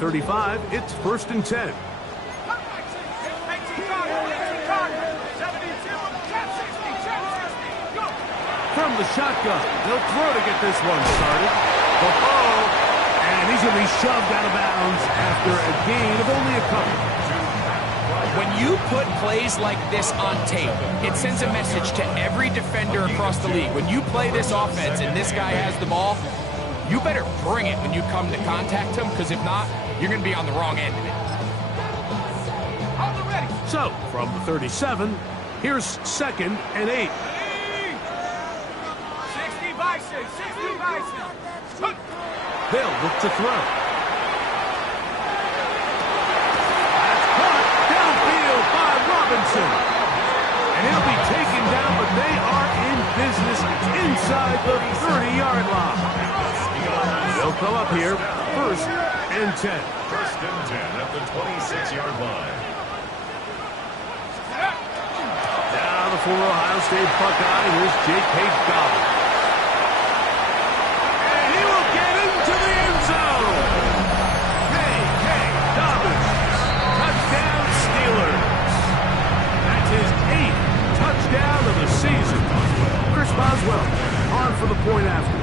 35, it's 1st and 10. From the shotgun, they'll throw to get this one started. And he's going to be shoved out of bounds after a gain of only a couple. When you put plays like this on tape, it sends a message to every defender across the league. When you play this offense and this guy has the ball, you better bring it when you come to contact him, because if not, you're going to be on the wrong end of it. So, from the 37, here's 2nd and 8. 60 Bison, 60 Bison. They'll look to throw. Robinson. And he'll be taken down, but they are in business inside the 30-yard line. They'll come up here, 1st and 10. 1st and 10 at the 26-yard line. Now the former Ohio State Buckeye, here's J.K. Dobbins. And he will get into the end zone. J.K. Dobbins. Touchdown Steelers. His 8th touchdown of the season. Chris Boswell on for the point after.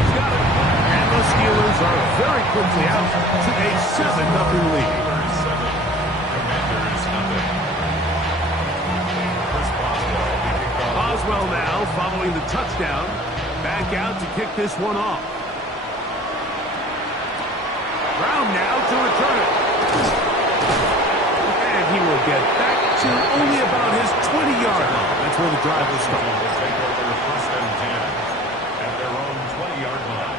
He's got it. And the Steelers are very quickly out to a 7-0 lead. Boswell now following the touchdown. Back out to kick this one off. Brown now to return it. He will get back to only about his 20-yard line. That's where the drive will start. Will take over the 1st and 10 at their own 20-yard line.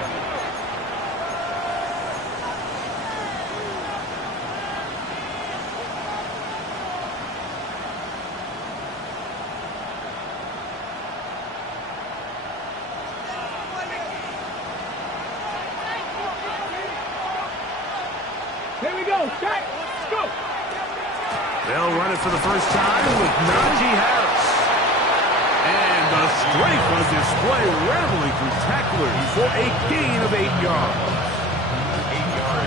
Here we go, Jack. Let's go. They'll run it for the first time with Najee Harris. And the strength on display, rattling through tacklers for a gain of 8 yards.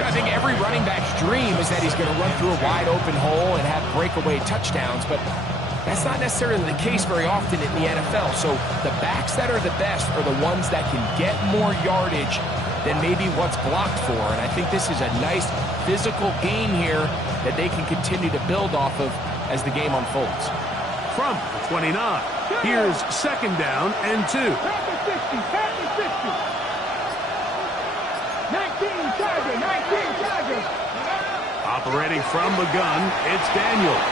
I think every running back's dream is that he's going to run through a wide open hole and have breakaway touchdowns, but that's not necessarily the case very often in the NFL. So the backs that are the best are the ones that can get more yardage than maybe what's blocked for. And I think this is a nice physical gain here that they can continue to build off of as the game unfolds. From the 29, here's 2nd down and 2. 19 Chargers. Operating from the gun, it's Daniels.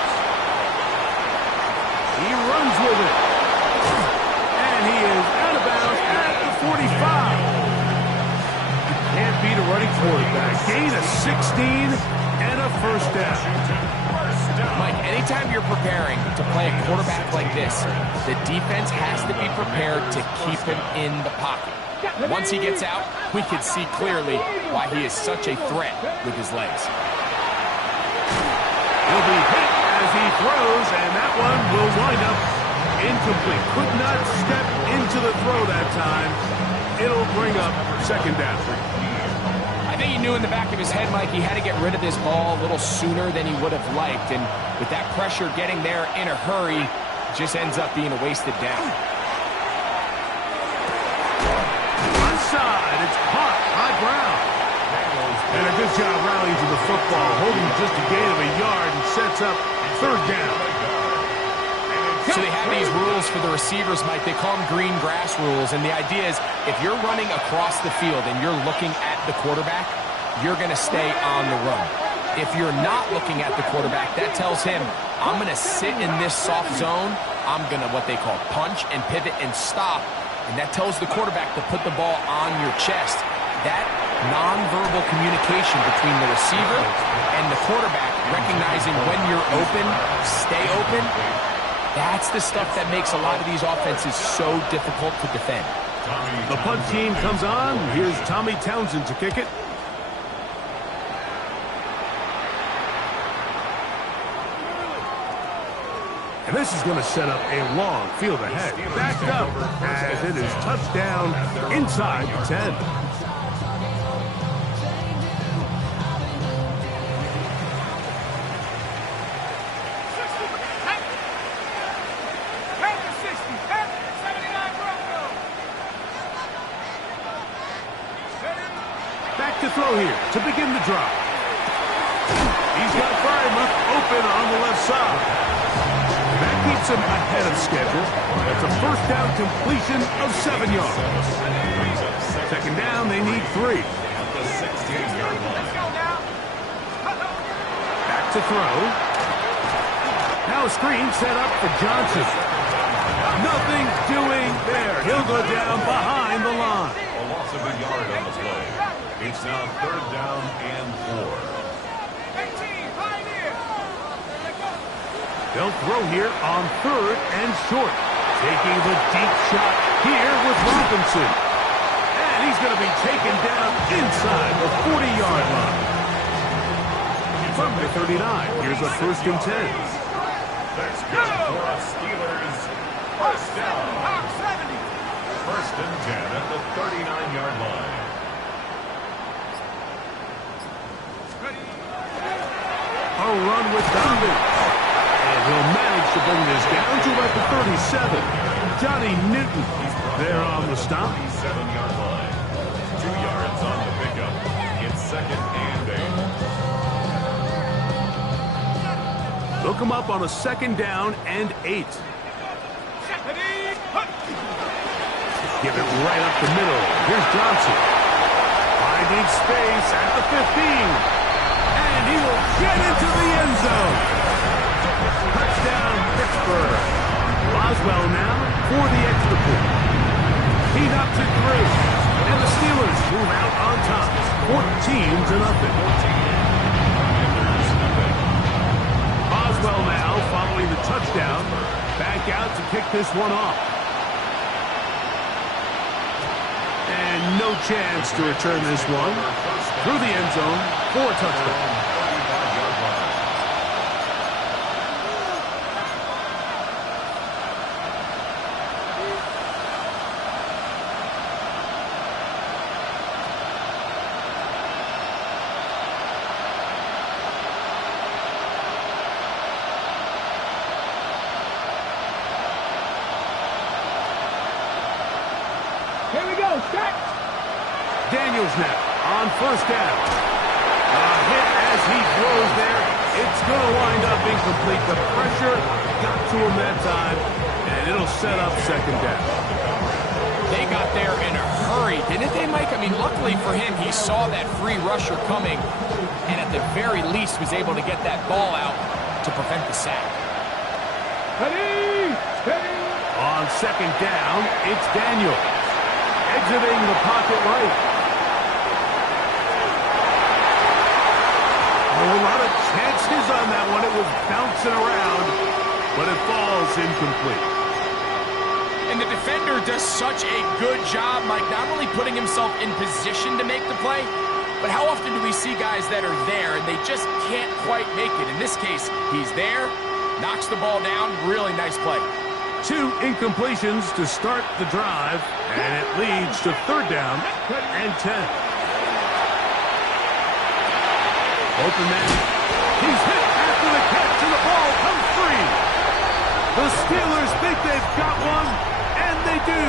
He runs with it. And he is out of bounds at the 45. Can't beat a running quarterback. Gain of 16 and a 1st down. Mike, anytime you're preparing to play a quarterback like this, the defense has to be prepared to keep him in the pocket. Once he gets out, we can see clearly why he is such a threat with his legs. He'll be hit as he throws, and that one will wind up incomplete. Could not step into the throw that time. It'll bring up 2nd down. I think he knew in the back of his head, Mike, he had to get rid of this ball a little sooner than he would have liked. And with that pressure getting there in a hurry, it just ends up being a wasted down. Onside, it's caught by Brown. And a good job rallying to the football, holding just a gain of a yard and sets up 3rd down. So they have these rules for the receivers, Mike. They call them green grass rules. And the idea is if you're running across the field and you're looking at the quarterback, you're going to stay on the run. If you're not looking at the quarterback, that tells him, I'm going to sit in this soft zone. I'm going to what they call punch and pivot and stop. And that tells the quarterback to put the ball on your chest. That nonverbal communication between the receiver and the quarterback, recognizing when you're open, stay open, that's the stuff that makes a lot of these offenses so difficult to defend. The punt team comes on. Here's Tommy Townsend to kick it. And this is going to set up a long field ahead. Backed up as it is touchdown inside the 10. to throw here to begin the drive. He's got Freiermuth open on the left side. That keeps him ahead of schedule. That's a first down completion of 7 yards. Second down, they need 3. At the 16-yard line. Back to throw. Now a screen set up for Johnson. Nothing doing there. He'll go down behind the line. A loss of a yard on the play. It's now 3rd down and 4. They'll throw here on 3rd and short. Taking the deep shot here with Robinson. And he's going to be taken down inside the 40-yard line. From the 39, here's a 1st and 10. That's good for a Steelers. First down. 1st and 10 at the 39-yard line. A run with Dobbins. And he'll manage to bring this down to about the 37. Johnny Newton there on the stop. 7-yard line. 2 yards on the pickup. It's 2nd and 8. Look him up on a 2nd down and 8. Give it right up the middle. Here's Johnson. Finding space at the 15. And he will get into the end zone. Touchdown, Pittsburgh. Boswell now for the extra point. He knocks it through. And the Steelers move out on top. 14-0. Boswell now following the touchdown. Back out to kick this one off. And no chance to return this one. Through the end zone for a touchdown. Here we go, start. Daniels now on 1st down. A hit as he throws there. It's going to wind up incomplete. The pressure got to him that time, and it'll set up 2nd down. They got there in a hurry, didn't they, Mike? I mean, luckily for him, he saw that free rusher coming, and at the very least was able to get that ball out to prevent the sack. Ready, ready. On 2nd down, it's Daniels. Exiting the pocket right. A lot of chances on that one. It was bouncing around, but it falls incomplete. And the defender does such a good job, Mike, not only putting himself in position to make the play, but how often do we see guys that are there and they just can't quite make it? In this case, he's there, knocks the ball down, really nice play. 2 incompletions to start the drive, and it leads to 3rd down and 10. Open man. He's hit after the catch, and the ball comes free. The Steelers think they've got one, and they do.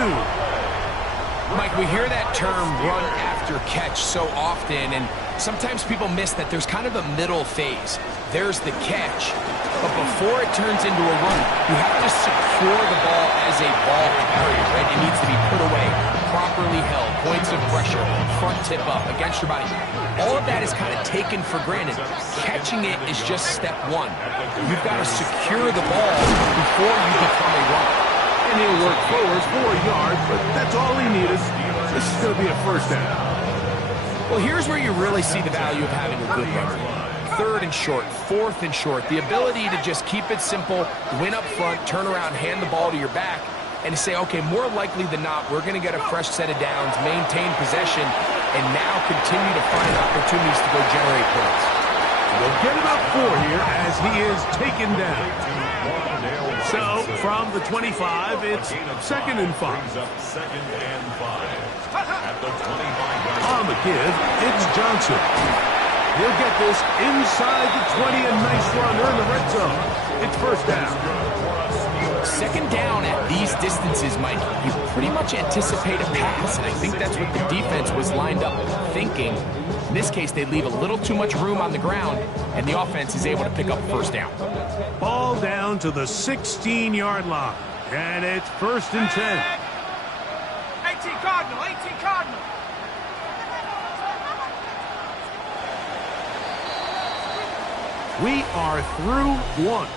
Mike, we hear that term run after catch so often, and sometimes people miss that there's kind of a middle phase. There's the catch, but before it turns into a run, you have to secure the ball as a ball carrier, right? It needs to be put away, properly held, points of pressure, front tip up, against your body. All of that is kind of taken for granted. Catching it is just step 1. You've got to secure the ball before you become a runner. And he'll work forward for a yard, but that's all he needed. This is going to be a 1st down. Well, here's where you really see the value of having a good runner. 3rd and short, 4th and short. The ability to just keep it simple, win up front, turn around, hand the ball to your back, and to say, okay, more likely than not, we're going to get a fresh set of downs, maintain possession, and now continue to find opportunities to go generate points. We'll get about 4 here as he is taken down. So, from the 25, it's 2nd and 5. Second and 5. At the 25-yard line. On the give, it's Johnson. He'll get this inside the 20, a nice run. They're in the red zone. It's 1st down. 2nd down at these distances, Mike, you pretty much anticipate a pass, and I think that's what the defense was lined up thinking. In this case, they leave a little too much room on the ground, and the offense is able to pick up a first down. Ball down to the 16-yard line. And it's 1st and 10. 18 Cardinal, 18 Cardinal. We are through one.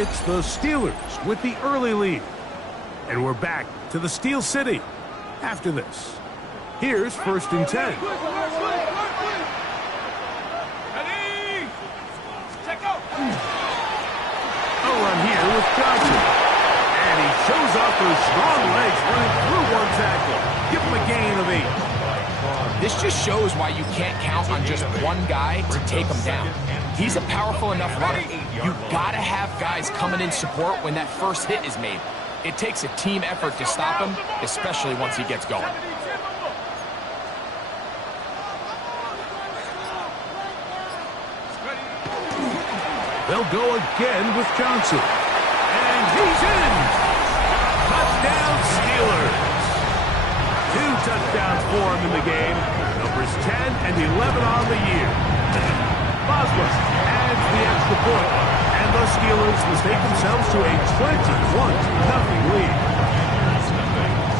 It's the Steelers with the early lead. And we're back to the Steel City after this. Here's 1st and 10. Ready? Check out. A run here with Johnson. And he shows off those strong legs running through one tackle. Give him a gain of 8. This just shows why you can't count on just one guy to take him down. He's a powerful enough runner. You gotta have guys coming in support when that first hit is made. It takes a team effort to stop him, especially once he gets going. They'll go again with Johnson. And he's in! Touchdown Steelers! 2 touchdowns for him in the game. Numbers 10 and 11 on the year. Boswell adds the extra point. And the Steelers will take themselves to a 21-0 lead.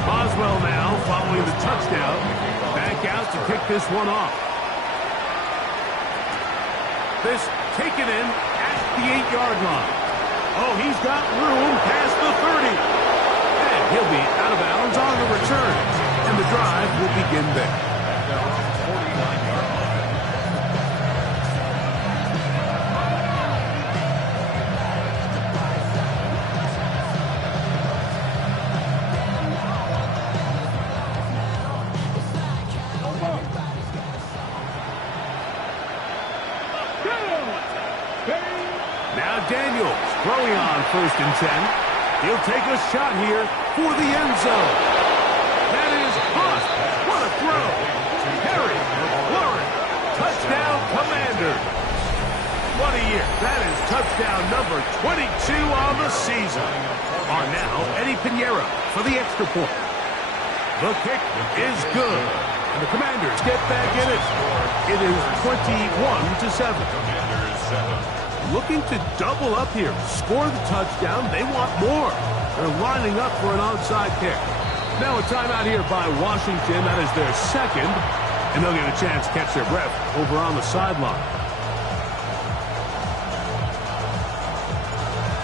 Boswell now following the touchdown. Back out to kick this one off. This taken in at the 8-yard line. Oh, he's got room past the 30. And he'll be out of bounds on the return. And the drive will begin there. Now Daniels throwing on 1st and 10. He'll take a shot here for the end zone. That is Hunt. What a throw. Harry, Warren, touchdown Commanders. What a year. That is touchdown number 22 on the season. On now, Eddie Pinheiro for the extra point. The kick is good. And the Commanders get back in it. It is 21-7. Looking to double up here. Score the touchdown. They want more. They're lining up for an onside kick. Now a timeout here by Washington. That is their second. And they'll get a chance to catch their breath over on the sideline.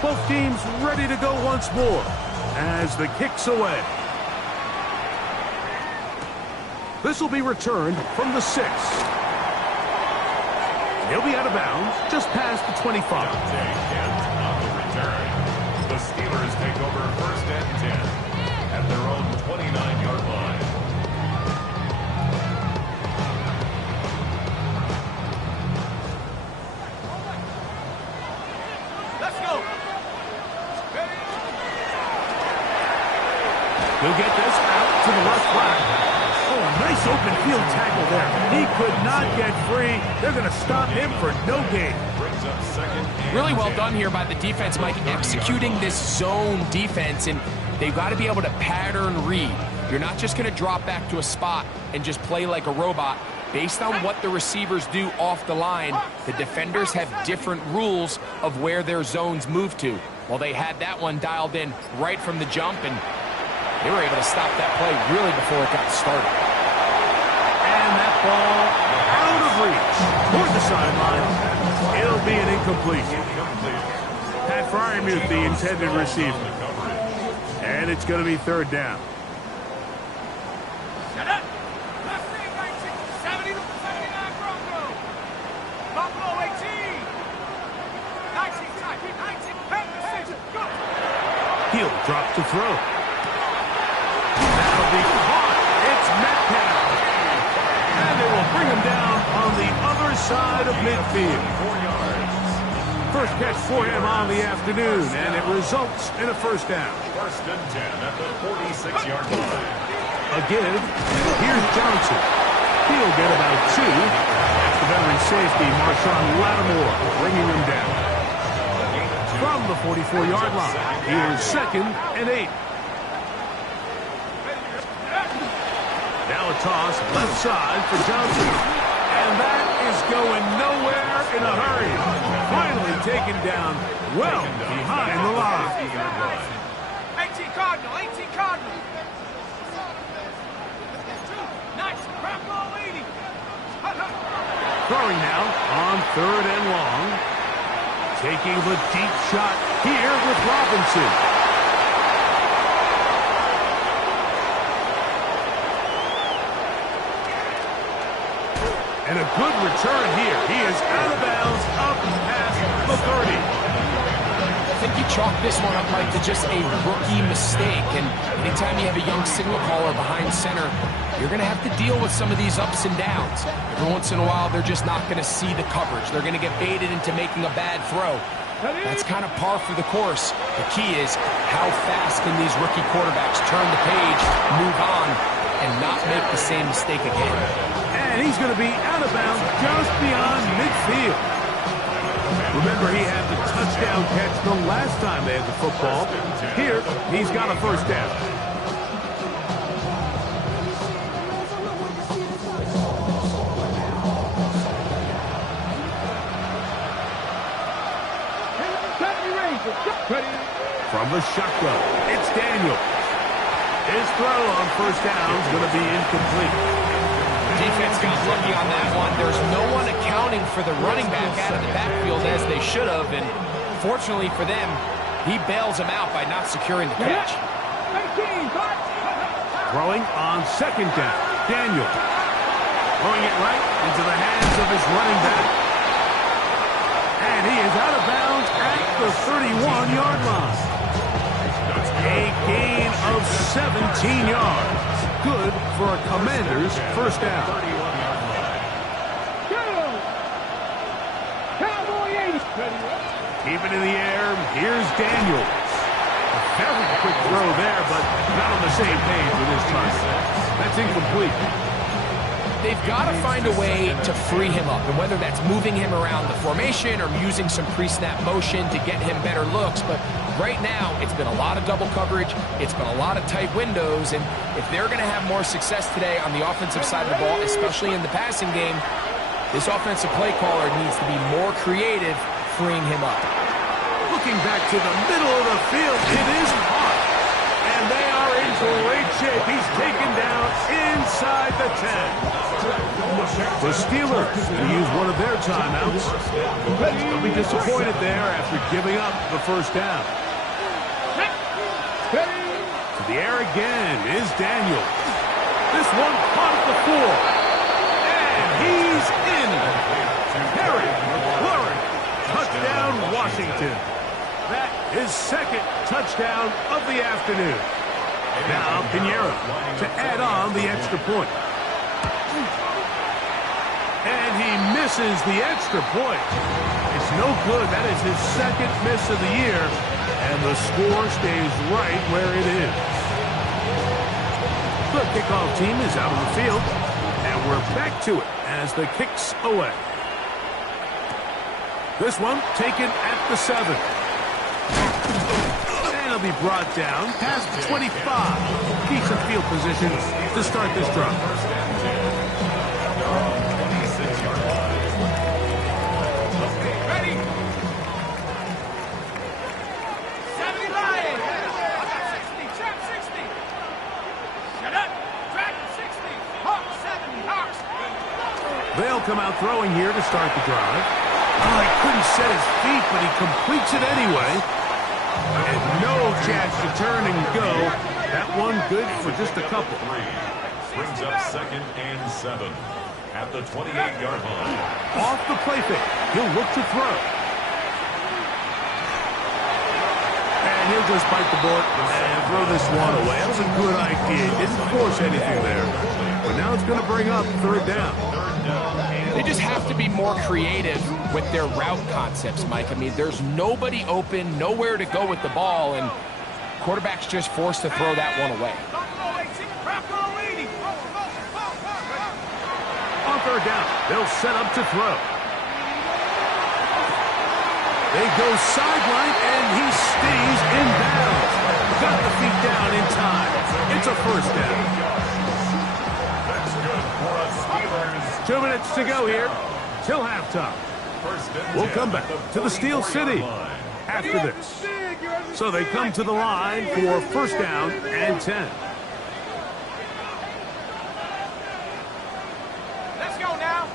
Both teams ready to go once more as the kick's away. This will be returned from the 6. He'll be out of bounds just past the 25. On the return, the Steelers take over 1st and 10 at their own 29-yard line. Let's go. He'll get this out to the left flank. Oh, nice open field tackle there. He could not get free. They're going to stop him for no gain. Brings up 2nd and Really well 10. done here by the defense, Mike, executing this zone defense, and they've got to be able to pattern read. You're not just going to drop back to a spot and just play like a robot. Based on what the receivers do off the line, the defenders have different rules of where their zones move to. Well, they had that one dialed in right from the jump, and they were able to stop that play really before it got started. And that ball out of reach toward the sideline. It'll be an incompletion. Pat Fryermuth, the intended receiver. And it's going to be 3rd down. Set up. Left wing, 19, 70 to 79 Broncos. Buffalo 18. 19, tight, 19, pass the 6. Go. He'll drop to throw. That'll be caught. It's Metcalf. And they will bring him down on the other side of midfield. 4 yards. First catch for him on the afternoon, and it results in a 1st down. 1st and 10 at the 46-yard line. Again, here's Johnson. He'll get about 2. That's the veteran safety, Marshawn Lattimore, bringing him down. From the 44-yard line, here's 2nd and 8. Now a toss left side for Johnson. And that is going nowhere in a hurry. Finally taken down well behind the line. 18 Cardinal, 18 Cardinal. Nice, crap ball 80. Throwing now on 3rd and long. Taking the deep shot here with Robinson. And a good return here. He is out of bounds up past the 30. I think you chalk this one up, Mike, to just a rookie mistake. And anytime you have a young signal caller behind center, you're going to have to deal with some of these ups and downs. Every once in a while, they're just not going to see the coverage. They're going to get baited into making a bad throw. That's kind of par for the course. The key is how fast can these rookie quarterbacks turn the page, move on, and not make the same mistake again. And he's going to be out of bounds just beyond midfield. Remember, he had the touchdown catch the last time they had the football. Here, he's got a first down. From the shotgun, it's Daniel. His throw on first down is going to be incomplete. Defense got lucky on that one. There's no one accounting for the running back out of the backfield as they should have, and fortunately for them, he bails them out by not securing the catch. Throwing on second down, Daniel. Throwing it right into the hands of his running back. And he is out of bounds at the 31-yard line. A gain of 17 yards. Good for a Commanders first down. Keep it in the air. Here's Daniels. A very quick throw there, but not on the same page with his target. That's incomplete. They've got to find a way to free him up, and whether that's moving him around the formation or using some pre-snap motion to get him better looks, but right now it's been a lot of double coverage, it's been a lot of tight windows, and if they're going to have more success today on the offensive side of the ball, especially in the passing game, this offensive play caller needs to be more creative freeing him up. Looking back to the middle of the field, it is hot, and they are in great shape. He's taken down inside the 10. The Steelers will use one of their timeouts. They'll be disappointed there after giving up the first down. To the air again is Daniel. This one caught at the 4. And he's in. Harry McLaurin. Touchdown, Washington. That is second touchdown of the afternoon. Now Pinheiro to add on the extra point. And he misses the extra point. It's no good. That is his second miss of the year. And the score stays right where it is. The kickoff team is out on the field. And we're back to it as the kick's away. This one taken at the 7. And it'll be brought down past the 25. Decent field position to start this drive. Ready? 70 Lions. I got 60. Champ 60. Shut up. Dragon 60. Hawk 70. Hawks. They'll come out throwing here to start the drive. Oh, he couldn't set his feet, but he completes it anyway. And no chance to turn and go. That one good for just a couple. Brings up 2nd and 7 at the 28-yard line. Off the play fake. He'll look to throw. And he'll just bite the bullet and throw this one away. That was a good idea. Didn't force anything there. But now it's going to bring up 3rd down. They just have to be more creative with their route concepts, Mike. I mean, there's nobody open, nowhere to go with the ball, and quarterback's just forced to throw that one away. On 3rd down, they'll set up to throw. They go sideline, and he stays in bounds. Got the feet down in time. It's a first down. That's good for a Steelers 2 minutes to go here till halftime. We'll come back to the Steel City after this. So they come to the line for first down and 10. Let's go now.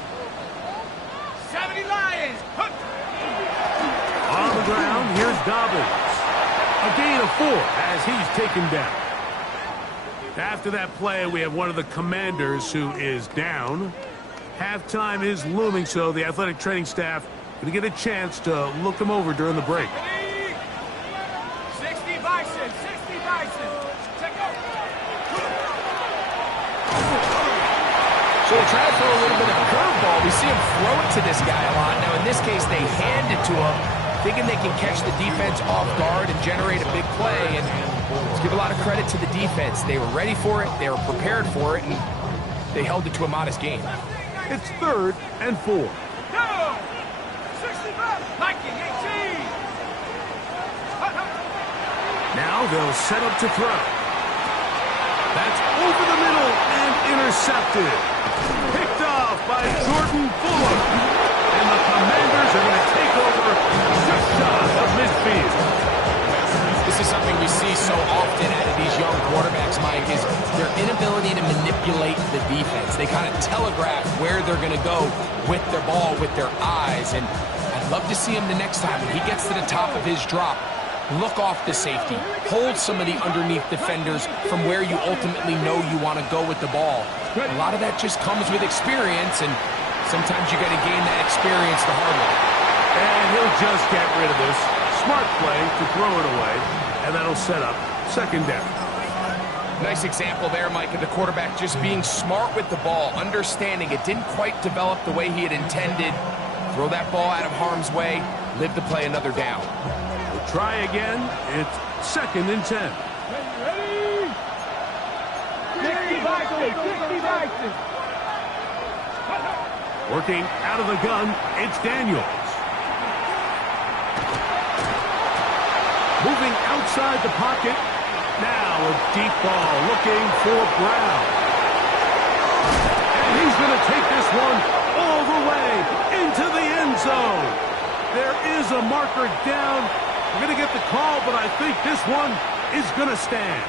70 Lions. On the ground, here's Dobbins. A gain of 4 as he's taken down. After that play, we have one of the Commanders who is down. Halftime is looming, so the athletic training staff going to get a chance to look him over during the break. 60 Bison. 60 Bison. Check out. So they try to throw a little bit of a curveball. We see him throw it to this guy a lot. Now, in this case, they hand it to him, thinking they can catch the defense off guard and generate a big play. And let's give a lot of credit to the defense. They were ready for it. They were prepared for it. And they held it to a modest gain. It's 3rd and 4. Go. 65. Mikey, 18. Now they'll set up to throw. That's over the middle and intercepted. Picked off by Jordan Fuller. And the Commanders are going to take over just shy of midfield. This is something we see so often out of these young quarterbacks, Mike, is their inability to manipulate the defense. They kind of telegraph where they're going to go with their ball, with their eyes. And I'd love to see him the next time when he gets to the top of his drop. Look off the safety. Hold some of the underneath defenders from where you ultimately know you want to go with the ball. A lot of that just comes with experience, and sometimes you got to gain that experience the hard way. And he'll just get rid of this. Smart play to throw it away, and that'll set up 2nd down. Nice example there, Mike, of the quarterback just being smart with the ball, understanding it didn't quite develop the way he had intended. Throw that ball out of harm's way, live to play another down. We'll try again. It's 2nd and 10. Ready? 60 Bison. 60 Bison. Working out of the gun, it's Daniels. Moving outside the pocket. Now a deep ball looking for Brown. And he's going to take this one all the way into the end zone. There is a marker down. We're going to get the call, but I think this one is going to stand.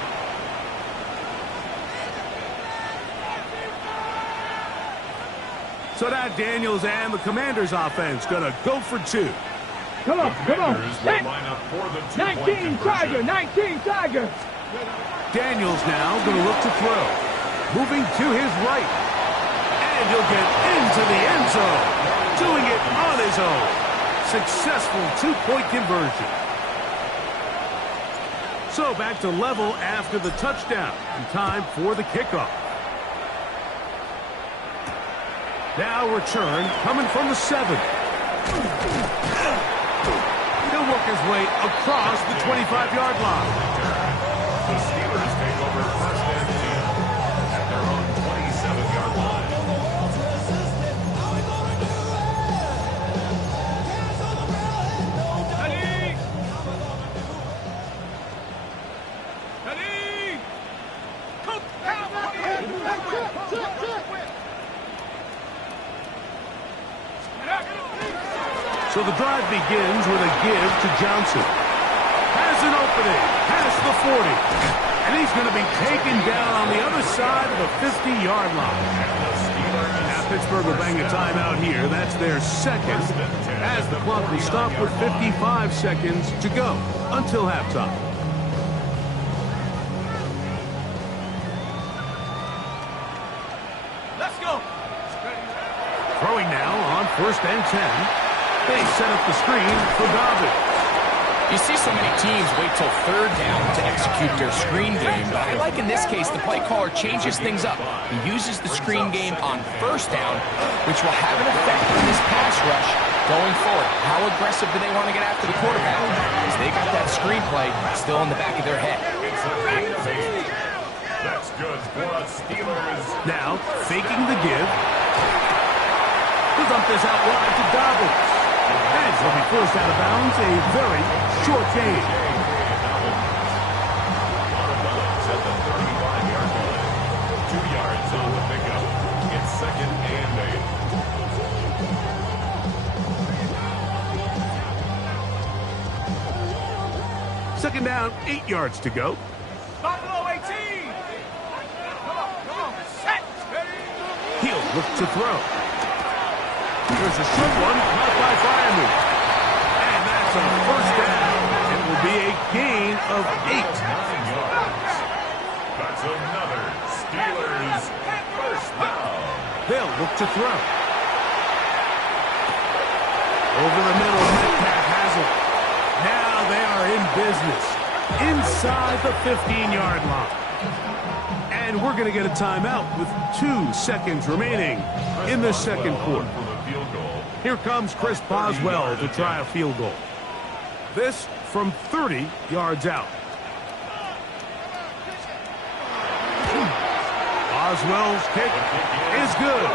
So now Daniels and the Commanders offense going to go for 2. Come on, come on. Will line up for the 19 Tiger, 19 Tiger. Daniels now going to look to throw. Moving to his right. And he'll get into the end zone. Doing it on his own. Successful 2-point conversion. So back to level after the touchdown. And time for the kickoff. Now return coming from the 7. He'll work his way across the 25-yard line. The Steelers take over 1st and 10 at their own 27-yard line. So the drive begins with a give to Johnson. Has an opening, past the 40. And he's going to be taken down on the other side of the 50-yard line. Now Pittsburgh will bang a timeout here. That's their 2nd, as the clock will stop with 55 seconds to go until halftime. Let's go. Throwing now on 1st and 10. They set up the screen for Dobbins. You see so many teams wait till 3rd down to execute their screen game, but I like in this case the play caller changes things up. He uses the screen game on 1st down, which will have an effect on this pass rush going forward. How aggressive do they want to get after the quarterback? Because they got that screen play still in the back of their head. That's good for us Steelers. Now faking the give. He'll dump this out wide to Dobbins. And he'll be forced out of bounds. A very short gain. At the 35-yard line. 2 yards on the pickup. It's 2nd and 8. Second down, 8 yards to go. Buffalo 18. Come on, set. He'll look to throw. There's a short one, caught by Freiermuth. And that's a first down. It will be a gain of 8. 9 yards. That's another Steelers first down. They'll look to throw. Over the middle, Metcalf has it. Now they are in business. Inside the 15-yard line. And we're going to get a timeout with 2 seconds remaining in the second quarter. Here comes Chris Boswell to try a field goal. This from 30 yards out. Boswell's kick is good.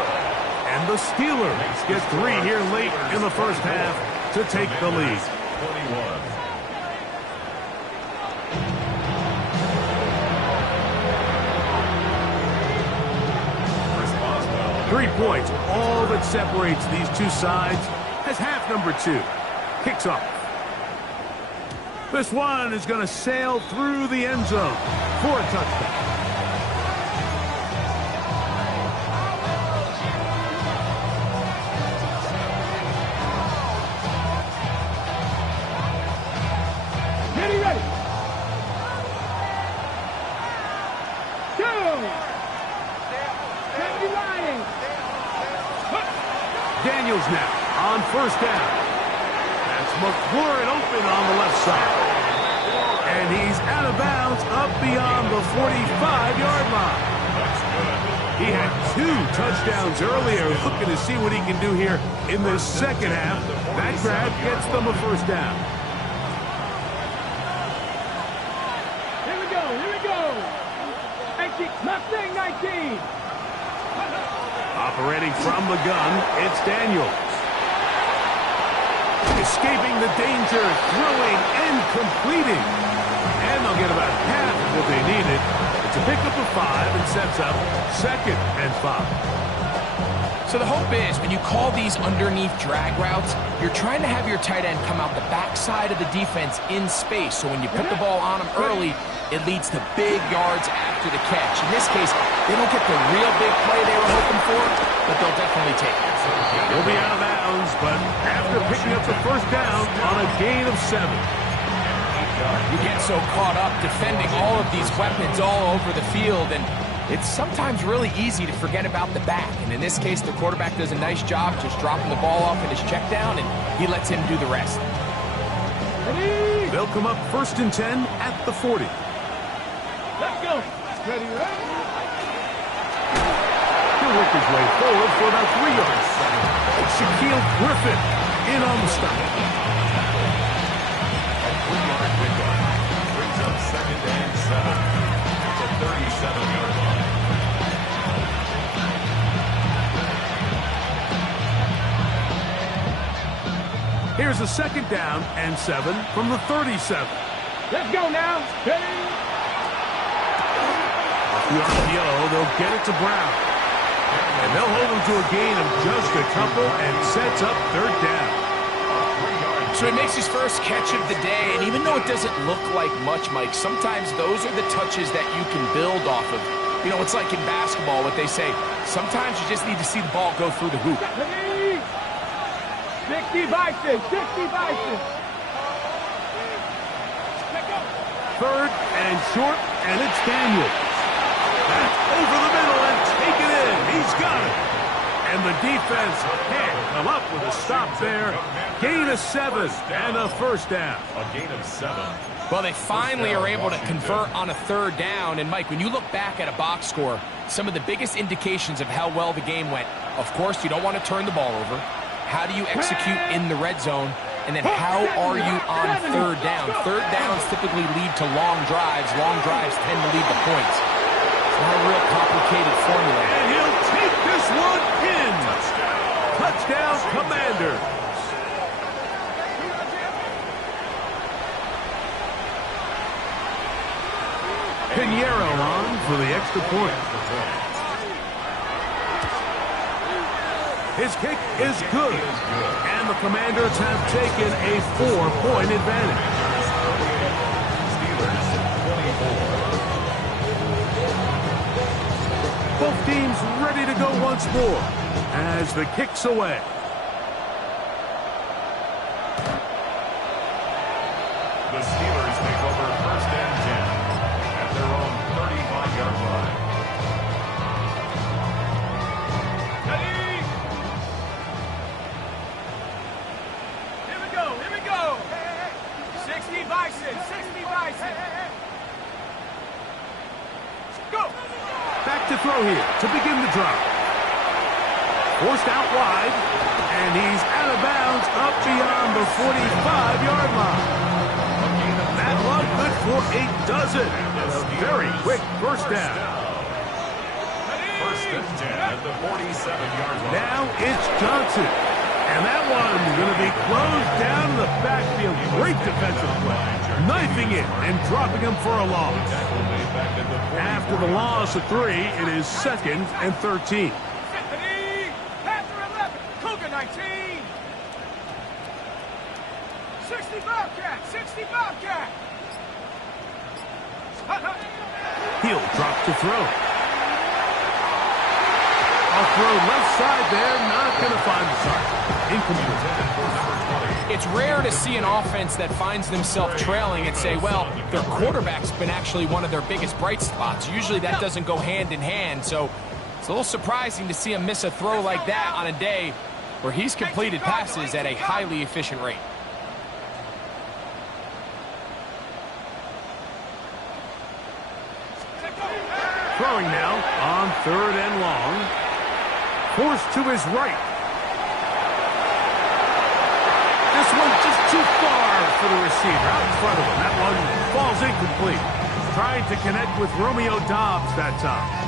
And the Steelers get 3 here late in the first half to take the lead. 21. 3 points, all that separates these two sides, as half number 2 kicks off. This one is going to sail through the end zone for a touchdown. Ready, ready. Go. Daniels now on first down. That's McLaurin open on the left side. And he's out of bounds up beyond the 45-yard line. He had 2 touchdowns earlier, looking to see what he can do here in the second half. That grab gets them a first down. Here we go. 19, Mustang 19. Operating from the gun, it's Daniels. Escaping the danger, throwing and completing. And they'll get about half of what they needed. It's a pickup of 5 and sets up 2nd and 5. So the hope is when you call these underneath drag routes, you're trying to have your tight end come out the backside of the defense in space. So when you put the ball on him early, it leads to big yards after the catch. In this case, they don't get the real big play they were hoping for, but they'll definitely take it. He'll be out of bounds, but after picking up the first down on a gain of 7. You get so caught up defending all of these weapons all over the field, and it's sometimes really easy to forget about the back. And in this case, the quarterback does a nice job just dropping the ball off in his check down, and he lets him do the rest. They'll come up 1st and 10 at the 40. Let's go. Ready, ready. He'll work his way forward for about 3 yards. Shaquille Griffin in on the stop. A 3-yard pickup brings up 2nd and 7 at the 37-yard line. Here's a 2nd down and 7 from the 37. Let's go now. Ready. The RPO, they'll get it to Brown. And they'll hold him to a gain of just a couple and sets up 3rd down. So he makes his first catch of the day, and even though it doesn't look like much, Mike, sometimes those are the touches that you can build off of. You know, it's like in basketball, what they say, sometimes you just need to see the ball go through the hoop. Ready. 60 Bison. 60 Bison. 3rd and short, and it's Daniels. That's over the middle and taken in. He's got it. And the defense can't come up with a stop there. Gain of 7 and a first down. A gain of 7. Well, they finally are able to convert on a 3rd down. And, Mike, when you look back at a box score, some of the biggest indications of how well the game went, of course, you don't want to turn the ball over. How do you execute in the red zone? And then how are you on 3rd down? 3rd downs typically lead to long drives. Long drives tend to lead to points. It's not a real complicated formula. And he'll take this one in. Touchdown, Commanders. Pinheiro on for the extra point. His kick is good. And the Commanders have taken a 4-point advantage. Both teams ready to go once more as the kick's away. The Steelers take over 1st and 10 at their own 35-yard line. Ready? Here we go, here we go. 60 Bison, 60 Bison. Go. Back to throw here to begin the drive. Forced out wide, and he's out of bounds up beyond the 45-yard line. That one good for a dozen. A very quick first down. 1st and 10 at the 47-yard line. Now it's Johnson. And that one's going to be closed down in the backfield. Great defensive play. Knifing it and dropping him for a loss. After the loss of 3, it is 2nd and 13. Panther 11, Cougar 19. 60 Bobcat, 60 Bobcat. He'll drop to throw. I'll throw left side there, not going to find the target. Incomplete. It's rare to see an offense that finds themselves trailing and say, well, their quarterback's been actually one of their biggest bright spots. Usually that doesn't go hand in hand, so it's a little surprising to see him miss a throw like that on a day where he's completed passes at a highly efficient rate. Throwing now on 3rd and long. Forced to his right. This one's just too far for the receiver. Out in front of him. That one falls incomplete. Trying to connect with Romeo Doubs that time.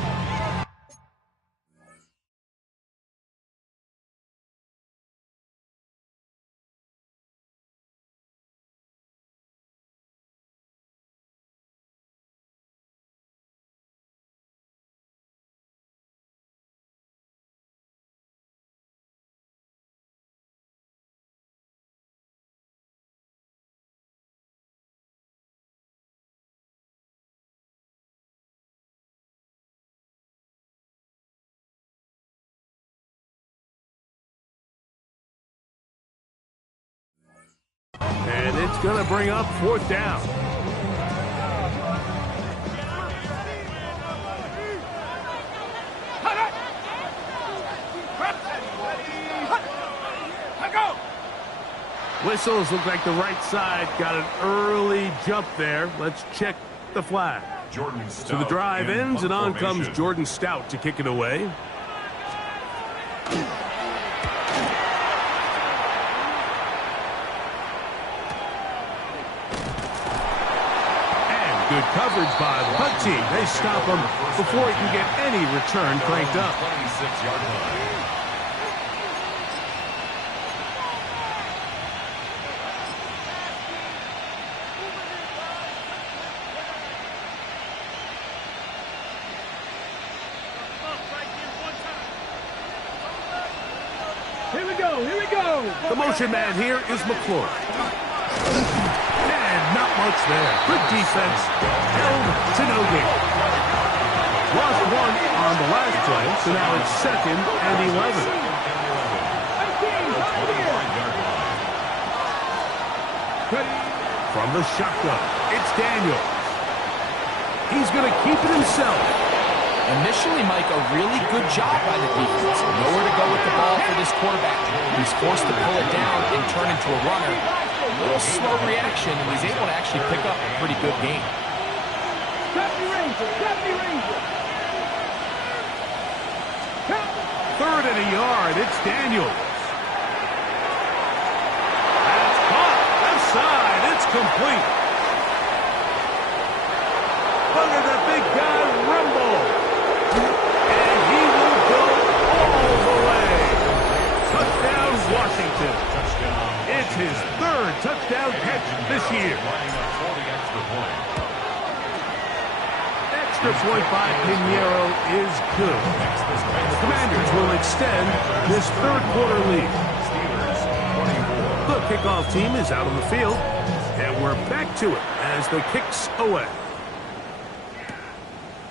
And it's going to bring up 4th down. Whistles look like the right side got an early jump there. Let's check the flag. So the drive ends, and on comes Jordan Stout to kick it away. Good coverage by the punt team. They stop him before he can get any return cranked up. 26-yard line. Here we go, here we go. The motion man here is McClure. Not much there. Good defense. Held to no gain. Lost 1 on the last play, so now it's 2nd and 11. From the shotgun, it's Daniels. He's going to keep it himself. Initially, Mike, a really good job by the defense. Nowhere to go with the ball for this quarterback. He's forced to pull it down and turn into a runner. A little slow reaction, and he's able to actually pick up a pretty good game. Third and a yard, it's Daniels. That's caught. Left side, it's complete. Look at that big guy rumble. And he will go all the way. Touchdown, Washington. It's his 3rd touchdown catch this year. Extra point by Pinheiro is good. The Commanders will extend this 3rd quarter lead. The kickoff team is out on the field, and we're back to it as the kick's away.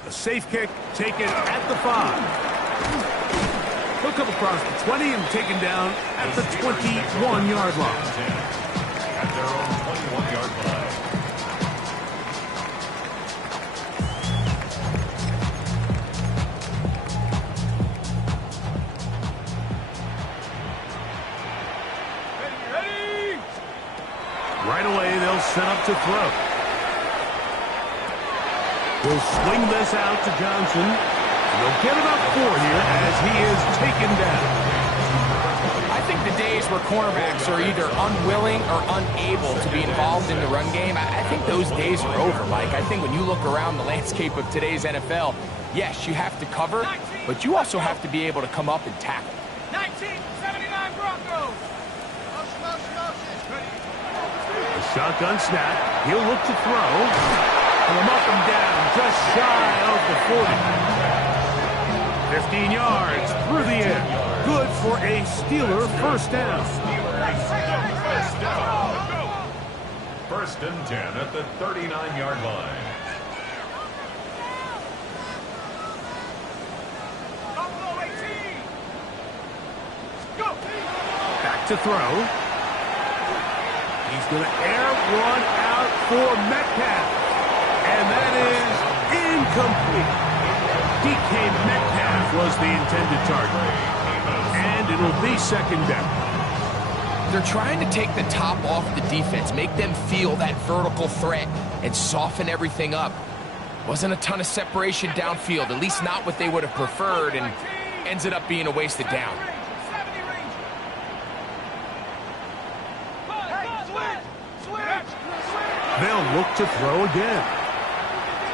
A safe kick taken at the 5. He'll come across the 20 and taken down at the 21-yard line. At their own 21-yard line. Ready? Right away, they'll set up to throw. He'll swing this out to Johnson. He'll get about 4 here as he is taken down. I think the days where cornerbacks are either unwilling or unable to be involved in the run game, I think those days are over, Mike. I think when you look around the landscape of today's NFL, yes, you have to cover, but you also have to be able to come up and tackle. 1979 Broncos. A shotgun snap. He'll look to throw. And he'll knock him down just shy of the 40. 15 yards through the air. Good for a Steeler first down. First down. First and 10 at the 39-yard line. Buffalo 18. Go. Back to throw. He's going to air one out for Metcalf. And that is incomplete. DK Metcalf was the intended target. And it'll be second down. They're trying to take the top off the defense, make them feel that vertical threat, and soften everything up. Wasn't a ton of separation downfield, at least not what they would have preferred, and ends it up being a wasted down. They'll look to throw again.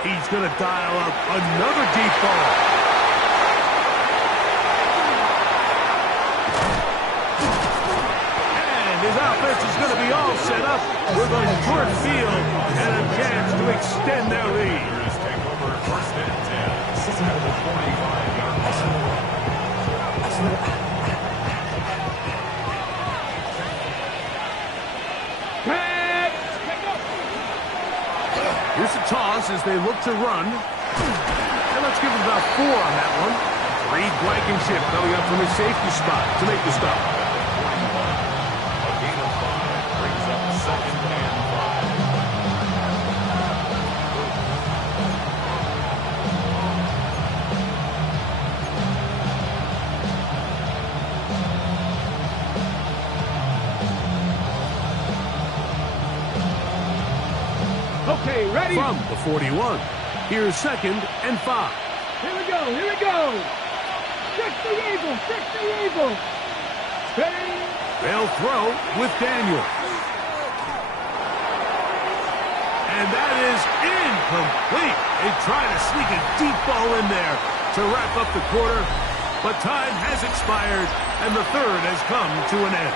He's going to dial up another deep ball. And his offense is going to be all set up with a short field and a chance to extend their lead. Take over first and 10 at the 45-yard line. Here's a toss as they look to run. And let's give it about 4 on that one. Reed Blankenship coming up from his safety spot to make the stop. A gain of 5 brings up second and 5. Okay, ready? From the 41, here's second and 5. Here we go, here we go. Check the Eagle, check the Eagle. Ready? They'll throw with Daniels. And that is incomplete. They try to sneak a deep ball in there to wrap up the quarter, but time has expired, and the third has come to an end.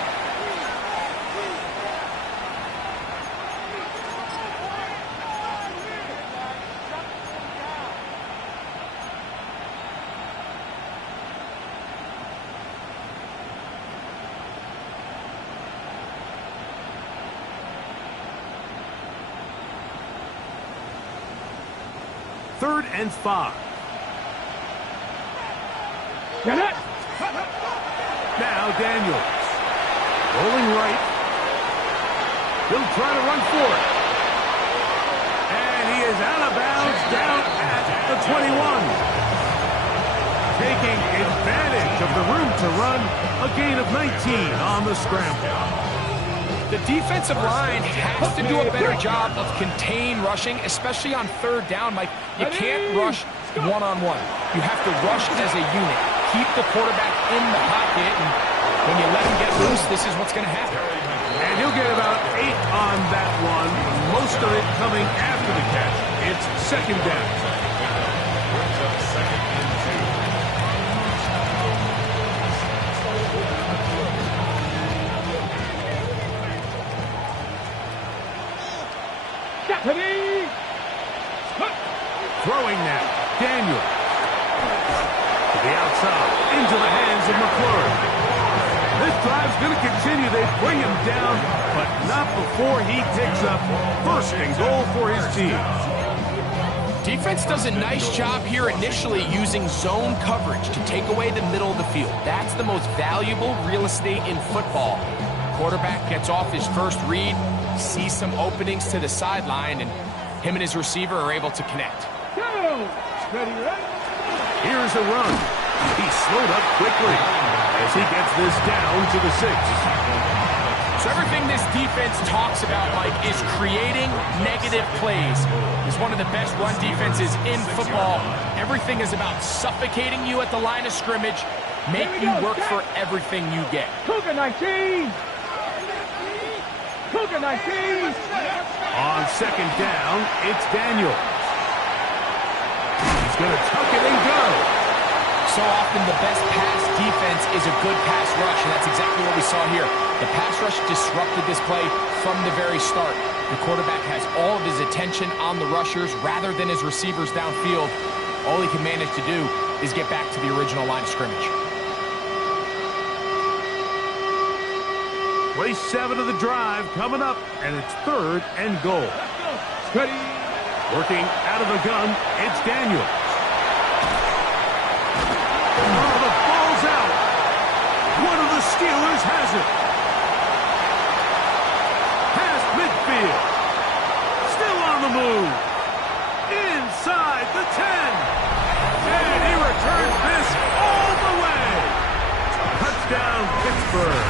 Third and 5. Get it. Now Daniels. Rolling right. He'll try to run for it. And he is out of bounds down at the 21. Taking advantage of the room to run. A gain of 19 on the scramble. The defensive line has to do a better job of contain rushing, especially on third down. Like, you can't rush one-on-one. You have to rush as a unit. Keep the quarterback in the pocket, and when you let him get loose, this is what's going to happen. And he'll get about 8 on that one, most of it coming after the catch. It's second down. Brings up second and 2. Ready? Throwing now. Daniel. To the outside. Into the hands of McClure. This drive's going to continue. They bring him down, but not before he picks up first and goal for his team. Defense does a nice job here initially using zone coverage to take away the middle of the field. That's the most valuable real estate in football. Quarterback gets off his first read, sees some openings to the sideline, and him and his receiver are able to connect. Here's a run. He slowed up quickly as he gets this down to the 6. So everything this defense talks about, Mike, is creating negative plays. It's one of the best run defenses in football. Everything is about suffocating you at the line of scrimmage, make you work for everything you get. Cougar 19! Cougar 19! On second down, it's Daniels. He's going to tuck it and go. So often the best pass defense is a good pass rush, and that's exactly what we saw here. The pass rush disrupted this play from the very start. The quarterback has all of his attention on the rushers rather than his receivers downfield. All he can manage to do is get back to the original line of scrimmage. Play 7 of the drive coming up, and it's 3rd and goal. Ready? Working out of the gun, it's Daniels. Oh, the ball's out. One of the Steelers has it. Past midfield. Still on the move. Inside the 10. And he returns this all the way. Touchdown, Pittsburgh.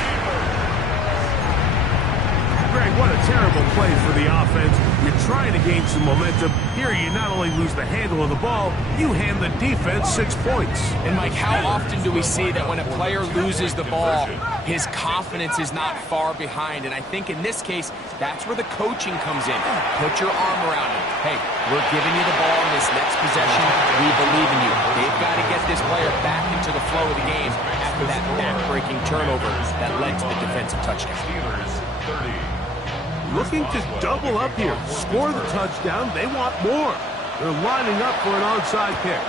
Greg, what a terrible play for the offense. You're trying to gain some momentum. Here you not only lose the handle of the ball, you hand the defense 6 points. And Mike, how often do we see that when a player loses the ball, his confidence is not far behind? And I think in this case, that's where the coaching comes in. Put your arm around him. Hey, we're giving you the ball in this next possession. We believe in you. They've got to get this player back into the flow of the game after that back-breaking turnover that led to the defensive touchdown. Steelers 30. Looking to double up here. Score the touchdown. They want more. They're lining up for an onside kick.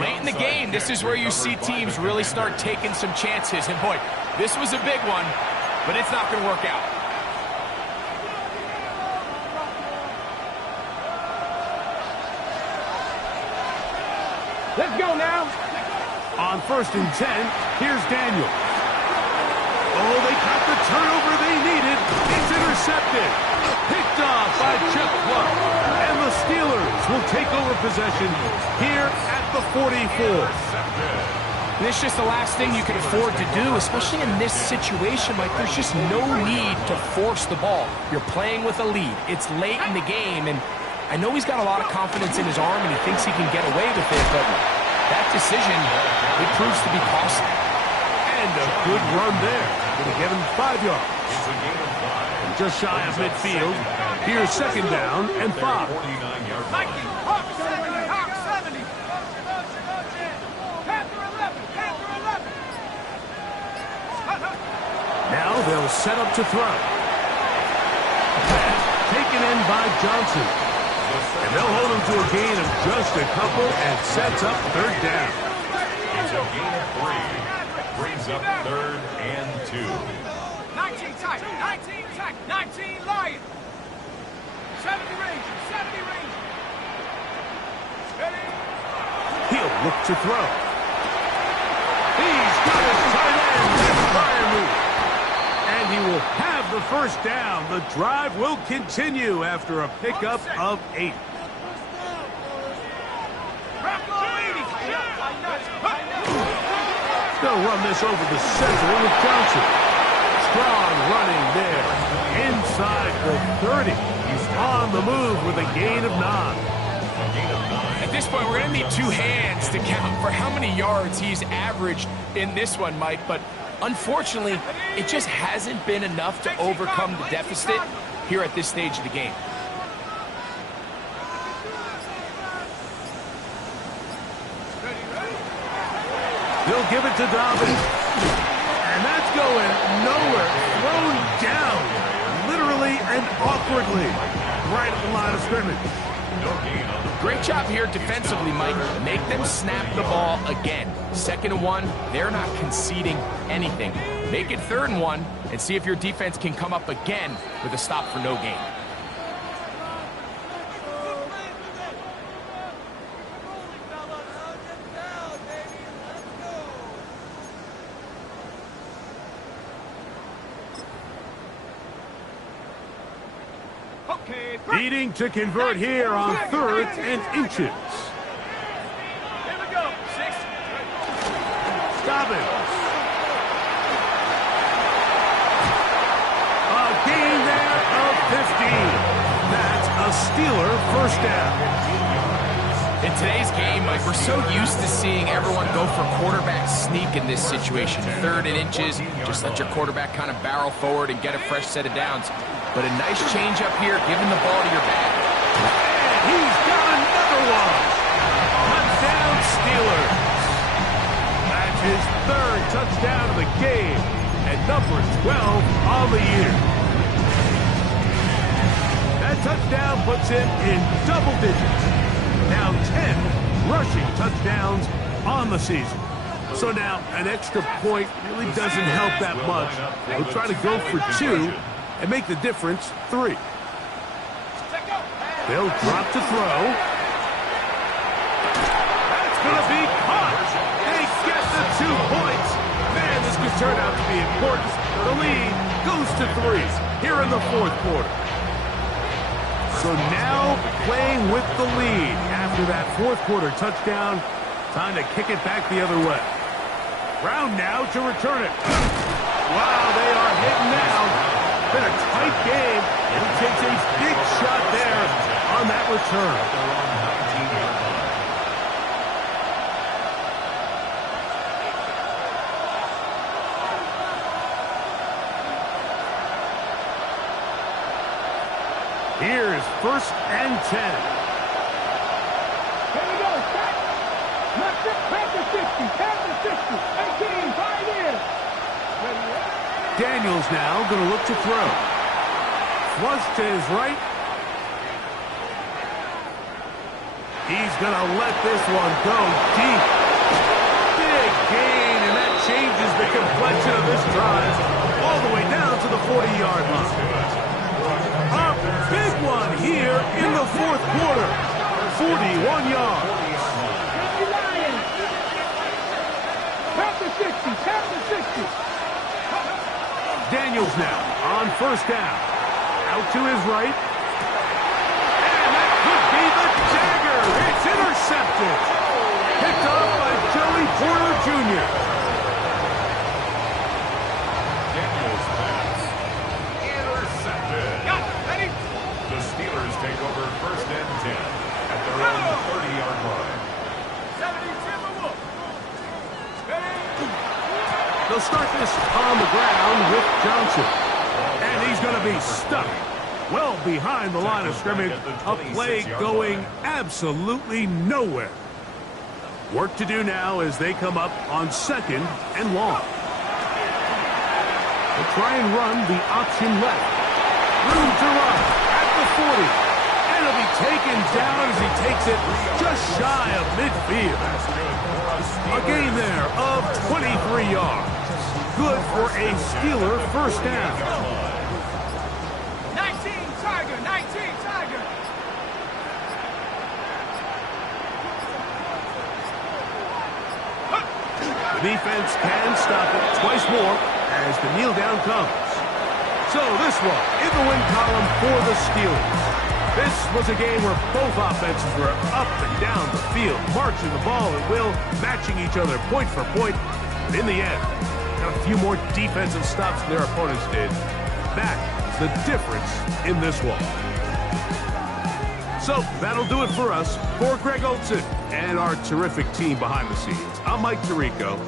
Late in the game, this is where you see teams really start taking some chances. And boy, this was a big one, but it's not going to work out. Let's go now. On 1st and 10, here's Daniels. Oh, they got the turnover they needed. It's intercepted. Picked off by Chuck Clark. And the Steelers will take over possession here at the 44. And it's just the last thing you can afford to do, especially in this situation. Like, there's just no need to force the ball. You're playing with a lead. It's late in the game, and I know he's got a lot of confidence in his arm, and he thinks he can get away with it, but that decision, it proves to be costly. And a good run there. Going to get him 5 yards. It's a gain of 5. Just shy of midfield. Here's second down and 5. 49-yard line. Hawk 70, Hawk 70. Panther 11, Panther 11. Now they'll set up to throw. Pass taken in by Johnson. And they'll hold him to a gain of just a couple and sets up 3rd down. It's a gain of 3. Brings up 3rd and 2. 19 tight, 19 tight, 19 Lion. 70 Ranger, 70 Ranger. Ready? He'll look to throw. He's got his tight end. That's fire move. And he will have the 1st down. The drive will continue after a pickup of 8. They'll run this over the center with Johnson. Strong running there. Inside the 30. He's on the move with a gain of 9. At this point, we're going to need 2 hands to count for how many yards he's averaged in this one, Mike. But unfortunately, it just hasn't been enough to overcome the deficit here at this stage of the game. He'll give it to Dobbins. And that's going nowhere. Thrown down. Literally and awkwardly. Right at the line of scrimmage. Great job here defensively, Mike. Make them snap the ball again. 2nd and 1, they're not conceding anything. Make it 3rd and 1 and see if your defense can come up again with a stop for no gain. Needing to convert here on 3rd and inches. Here we go. 6. Stop it. A gain there of 15. That's a Steeler first down. In today's game, Mike, we're so used to seeing everyone go for quarterback sneak in this situation. 3rd and inches, just let your quarterback kind of barrel forward and get a fresh set of downs. But a nice change up here, giving the ball to your back. And he's got another one. Touchdown Steelers. That's his 3rd touchdown of the game and number 12 on the year. That touchdown puts him in double digits. Now 10 rushing touchdowns on the season. So now an extra point really doesn't help that much. We'll try to go for 2 and make the difference 3. They'll drop to throw. That's going to be caught. They get the 2 points. Man, this could turn out to be important. The lead goes to 3 here in the 4th quarter. So now playing with the lead after that 4th quarter touchdown. Time to kick it back the other way. Brown now to return it. Wow, they are hitting now. Been a tight game, and he takes a big shot there on that return. Here's 1st and 10. Here we go. Set. Left it. Panther 60. Panther 60. 18. 5 in. Ready. Daniels now going to look to throw. Flush to his right. He's going to let this one go deep. Big gain, and that changes the complexion of this drive all the way down to the 40-yard line. A big one here in the 4th quarter. 41 yards. Panther 60. Panther 60. Daniels now on 1st down. Out to his right. And that could be the dagger. It's intercepted. Picked up by Joey Porter Jr. Daniels pass. Intercepted. Got it. Ready. The Steelers take over 1st and 10 at their own 30-yard line. 70 Timberwolf. Ready. They'll start this on the ground with Johnson. And he's going to be stuck well behind the line of scrimmage. A play going absolutely nowhere. Work to do now as they come up on 2nd and long. They'll try and run the option left. Room to run at the 40. And he'll be taken down as he takes it just shy of midfield. A gain there of 23 yards. Good for a Steeler first down. 19 Tiger. 19 Tiger. The defense can stop it twice more as the kneel down comes. So this one in the win column for the Steelers. This was a game where both offenses were up and down the field, marching the ball at will, matching each other point for point. But in the end, got a few more defensive stops than their opponents did. That is the difference in this one. So that'll do it for us. For Greg Olson and our terrific team behind the scenes, I'm Mike Tirico.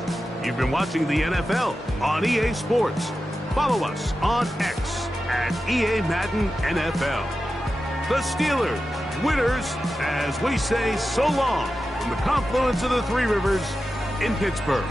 You've been watching the NFL on EA Sports. Follow us on X at EA Madden NFL. The Steelers, winners, as we say so long from the confluence of the Three Rivers in Pittsburgh.